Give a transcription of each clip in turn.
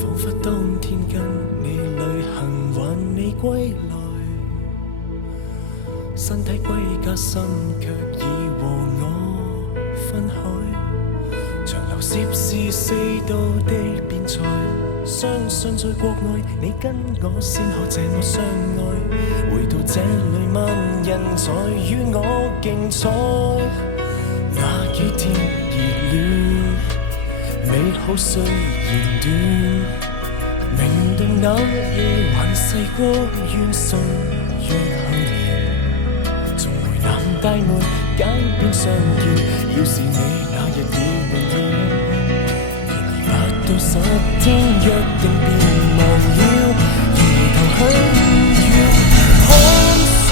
仿佛當天跟你旅行還未歸來，身體歸家心卻已和我分開，長流攝氏4度的邊塞，相信在國外你跟我先可這麼相愛，回到這裏萬人在與我競賽，那幾天熱戀美好雖然短，明定那夜還逝過願送約後年，從回南大門街邊相見，要是你那日已永遠，然而不到10天約定便忘了，移頭很遠，看誰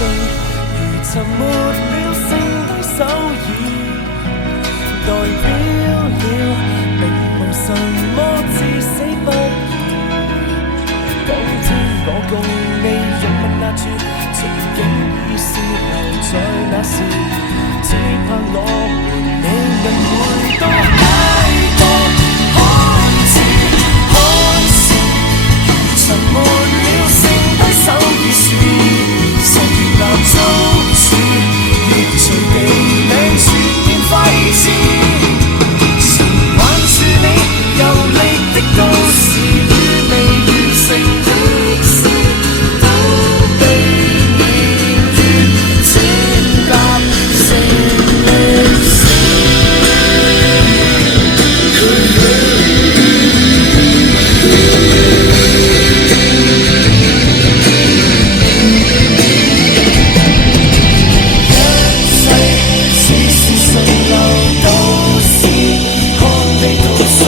如沉沒了剩低手已代表了並無什麼至死不移，當天我共你擁吻那處情景已是留在那時，只盼我們你能回到街角，看似如沉沒了剩低手已是誰拿中處，越隨地名全面廢置，還是你遊歷的都市與未完成的事，都被年月踐踏成歷史。一切似是順流都市，看地圖上